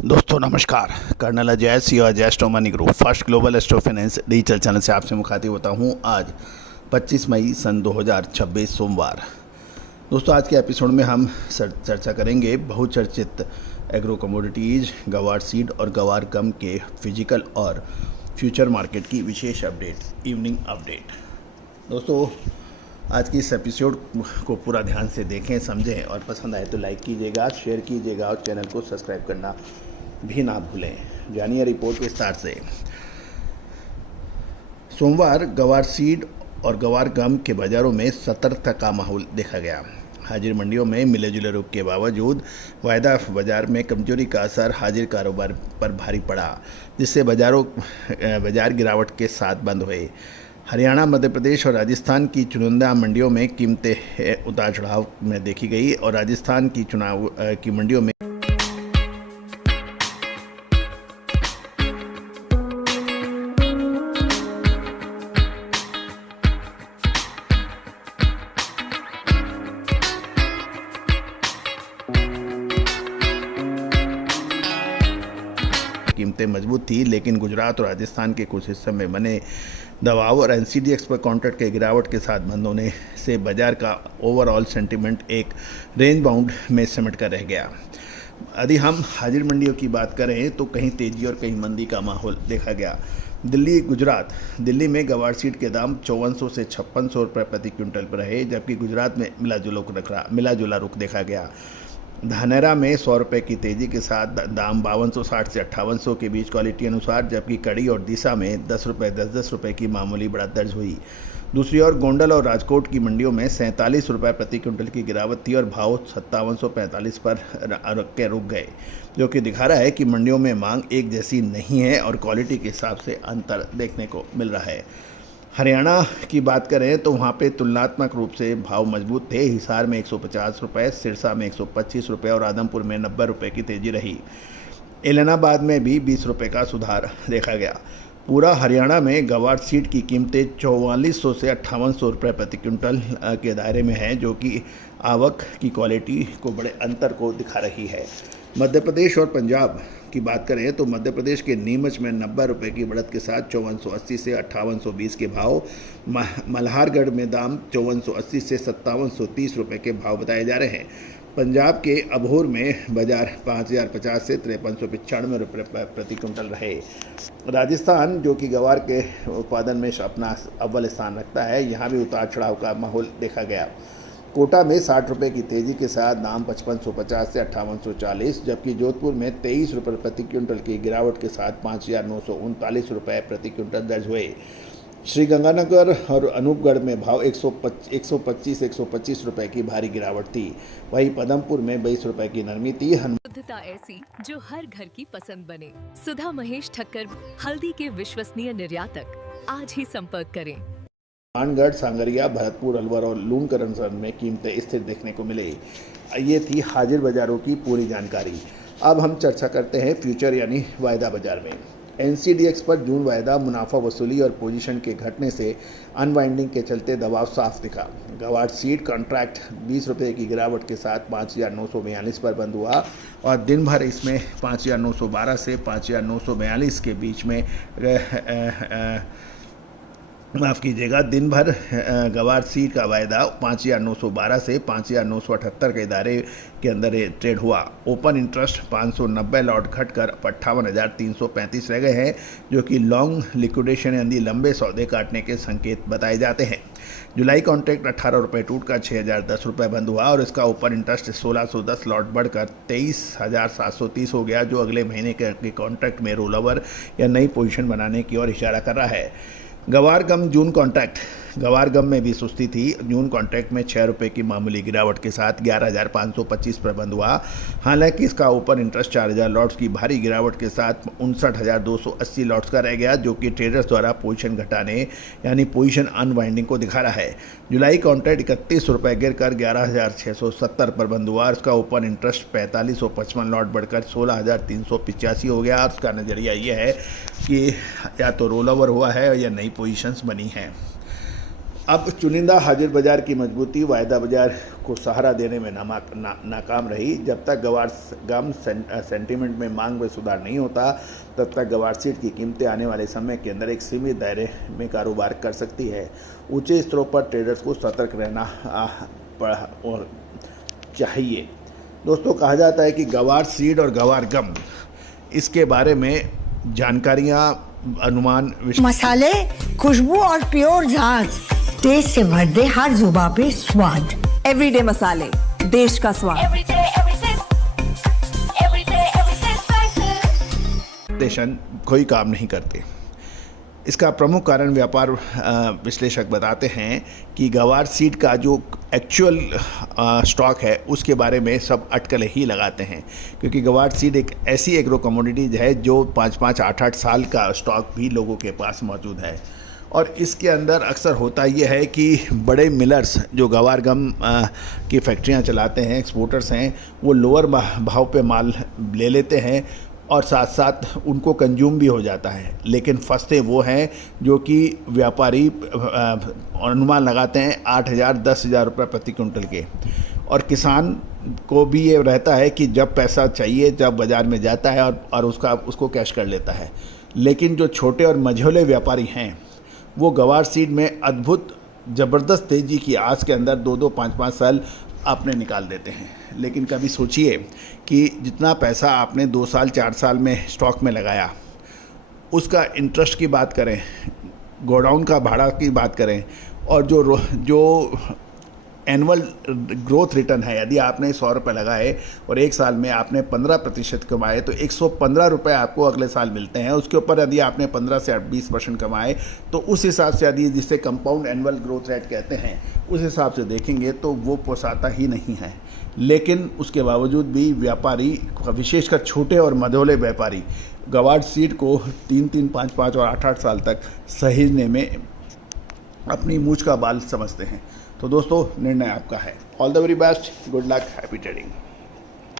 दोस्तों नमस्कार। Colonel Ajay CEO Ajay stock money group first global stock finance digital channel से आपसे मुखातिब होता हूं। आज 25 मई सन 2026 सोमवार। दोस्तों आज के एपिसोड में हम चर्चा करेंगे बहुचर्चित एग्रो कमोडिटीज़ गवार सीड और गवार गम के फिजिकल और फ्यूचर मार्केट की विशेष अपडेट, इवनिंग अपडेट। दोस्तों आज की इस एपिसोड को पूरा ध्यान से देखें, समझें और पसंद आए तो लाइक कीजिएगा, शेयर कीजिएगा और चैनल को सब्सक्राइब करना भी ना भूलें। जानिए रिपोर्ट विस्तार से। सोमवार गवार सीड और गवार गम के बाजारों में सतर्कता का माहौल देखा गया। हाजिर मंडियों में मिले जुले रुख के बावजूद वायदा बाजार में कमजोरी का असर हाजिर कारोबार पर भारी पड़ा, जिससे बाजार गिरावट के साथ बंद हुए। हरियाणा, मध्य प्रदेश और राजस्थान की चुनिंदा मंडियों में कीमतें उतार चढ़ाव में देखी गई और राजस्थान की मंडियों में कीमतें मजबूत थी, लेकिन गुजरात और राजस्थान के कुछ हिस्सों में बने दबाव और एनसीडीएक्स पर कॉन्ट्रैक्ट के गिरावट के साथ बंद होने से बाजार का ओवरऑल सेंटीमेंट एक रेंज बाउंड में सिमट कर रह गया। यदि हम हाजिर मंडियों की बात करें तो कहीं तेजी और कहीं मंदी का माहौल देखा गया। दिल्ली में गवार सीड के दाम 5400 से 5600 रुपये प्रति क्विंटल पर रहे, जबकि गुजरात में मिला जुला रुख देखा गया। धानेरा में 100 रुपये की तेजी के साथ दाम 5260 से 5800 के बीच क्वालिटी अनुसार, जबकि कड़ी और दिशा में 10 रुपये की मामूली बढ़त दर्ज हुई। दूसरी ओर गोंडल और राजकोट की मंडियों में 47 रुपये प्रति क्विंटल की गिरावट थी और भाव 5745 पर रुक गए, जो कि दिखा रहा है कि मंडियों में मांग एक जैसी नहीं है और क्वालिटी के हिसाब से अंतर देखने को मिल रहा है। हरियाणा की बात करें तो वहाँ पे तुलनात्मक रूप से भाव मजबूत थे। हिसार में 150 रुपये, सिरसा में 125 रुपये और आदमपुर में 90 रुपये की तेजी रही। एलनाबाद में भी 20 रुपये का सुधार देखा गया। पूरा हरियाणा में गवार सीड की कीमतें 4400 से 5800 रुपये प्रति क्विंटल के दायरे में है, जो कि आवक की क्वालिटी को बड़े अंतर को दिखा रही है। मध्य प्रदेश और पंजाब की बात करें तो मध्य प्रदेश के नीमच में 90 रुपये की बढ़त के साथ 5480 से 5820 के भाव, मल्हारगढ़ में दाम 5480 से 5730 रुपये के भाव बताए जा रहे हैं। पंजाब के अबोहर में बाजार 5050 से 5395 रुपये प्रति क्विंटल रहे। राजस्थान, जो कि गवार के उत्पादन में अपना अव्वल स्थान रखता है, यहाँ भी उतार चढ़ाव का माहौल देखा गया। कोटा में 60 रुपये की तेजी के साथ दाम 5550 से 5840, जबकि जोधपुर में 23 रुपये प्रति क्विंटल की गिरावट के साथ 5939 रुपये प्रति क्विंटल दर्ज हुए। श्रीगंगानगर और अनूपगढ़ में भाव 125 रुपये की भारी गिरावट थी। वहीं पदमपुर में 22 रुपये की नरमी थी। शुद्धता ऐसी जो हर घर की पसंद बने। सुधा महेश ठक्कर, हल्दी के विश्वसनीय निर्यातक। आज ही संपर्क करें। मानगढ़, सांगरिया, भरतपुर, अलवर और लूणकरण में कीमतें स्थिर देखने को मिले। ये थी हाजिर बाजारों की पूरी जानकारी। अब हम चर्चा करते हैं फ्यूचर यानी वायदा बाजार में। एनसीडीएक्स पर जून वायदा मुनाफा वसूली और पोजीशन के घटने से अनवाइंडिंग के चलते दबाव साफ दिखा। गवार सीड कॉन्ट्रैक्ट 20 रुपये की गिरावट के साथ 5942 पर बंद हुआ और दिन भर इसमें 5912 से 5942 के बीच में दिन भर गवार सीड का वायदा 5912 से 5978 के दायरे के अंदर ट्रेड हुआ। ओपन इंटरेस्ट 590 लॉट घटकर 58,335 रह गए हैं, जो कि लॉन्ग लिक्विडेशन यानी लंबे सौदे काटने के संकेत बताए जाते हैं। जुलाई कॉन्ट्रैक्ट 18 रुपये टूटकर 6010 रुपये बंद हुआ और इसका ओपन इंटरेस्ट 1610 लॉट बढ़कर 23,730 हो गया, जो अगले महीने के कॉन्ट्रैक्ट में रोल ओवर या नई पोजीशन बनाने की ओर इशारा कर रहा है। गवार गम में भी सुस्ती थी। जून कॉन्ट्रैक्ट में 6 रुपये की मामूली गिरावट के साथ 11,525 पर बंद हुआ। हालांकि इसका ओपन इंटरेस्ट 4,000 लॉट्स की भारी गिरावट के साथ 59,280 लॉट्स का रह गया, जो कि ट्रेडर्स द्वारा पोजीशन घटाने यानी पोजीशन अनवाइंडिंग को दिखा रहा है। जुलाई कॉन्ट्रैक्ट 31 रुपये गिरकर 11,670 पर बंद हुआ और इसका ओपन इंटरेस्ट 4,555 लॉट बढ़कर 16,385 हो गया। और उसका नज़रिया ये है कि या तो रोल ओवर हुआ है या नई पोजीशंस बनी हैं। अब चुनिंदा हाजिर बाजार की मजबूती वायदा बाजार को सहारा देने में नाकाम रही। जब तक गवार गम सेंटीमेंट में मांग में सुधार नहीं होता, तब तक गवार सीड की कीमतें आने वाले समय के अंदर एक सीमित दायरे में कारोबार कर सकती है। ऊंचे स्तरों पर ट्रेडर्स को सतर्क रहना चाहिए। दोस्तों, कहा जाता है कि गवार सीड और गवार गम, इसके बारे में जानकारियां, अनुमान, मसाले, खुशबू और प्योर झाग, टेस्ट से भर दे हर जुबां पे स्वाद। एवरीडे मसाले, देश का स्वाद। स्टेशन कोई काम नहीं करते। इसका प्रमुख कारण व्यापार विश्लेषक बताते हैं कि गवार सीड का जो एक्चुअल स्टॉक है उसके बारे में सब अटकलें ही लगाते हैं, क्योंकि गवार सीड एक ऐसी एग्रो कमोडिटीज है जो 5-5, 8-8 साल का स्टॉक भी लोगों के पास मौजूद है। और इसके अंदर अक्सर होता ये है कि बड़े मिलर्स जो गवार गम की फैक्ट्रियां चलाते हैं, एक्सपोर्टर्स हैं, वो लोअर भाव पे माल ले लेते हैं और साथ साथ उनको कंज्यूम भी हो जाता है। लेकिन फंसते वो हैं जो कि व्यापारी अनुमान लगाते हैं 8,000, 10,000 रुपये प्रति क्विंटल के, और किसान को भी ये रहता है कि जब पैसा चाहिए जब बाज़ार में जाता है और उसको कैश कर लेता है। लेकिन जो छोटे और मझोले व्यापारी हैं वो गवार सीड में अद्भुत ज़बरदस्त तेज़ी की आस के अंदर 2-2, 5-5 साल आपने निकाल देते हैं। लेकिन कभी सोचिए कि जितना पैसा आपने 2 साल 4 साल में स्टॉक में लगाया, उसका इंटरेस्ट की बात करें, गोडाउन का भाड़ा की बात करें, और जो एनुअल ग्रोथ रिटर्न है, यदि आपने 100 रुपये लगाए और एक साल में आपने 15% कमाए तो 115 रुपये आपको अगले साल मिलते हैं। उसके ऊपर यदि आपने 15 से 20% कमाए तो उस हिसाब से, यदि जिसे कंपाउंड एनुअल ग्रोथ रेट कहते हैं, उस हिसाब से देखेंगे तो वो पोसाता ही नहीं है। लेकिन उसके बावजूद भी व्यापारी, विशेषकर छोटे और मझोले व्यापारी, गवार सीड को 3-3, 5-5 और 8-8 साल तक सहेजने में अपनी मूंछ का बाल समझते हैं। तो दोस्तों, निर्णय आपका है। All the very best, good luck, happy trading.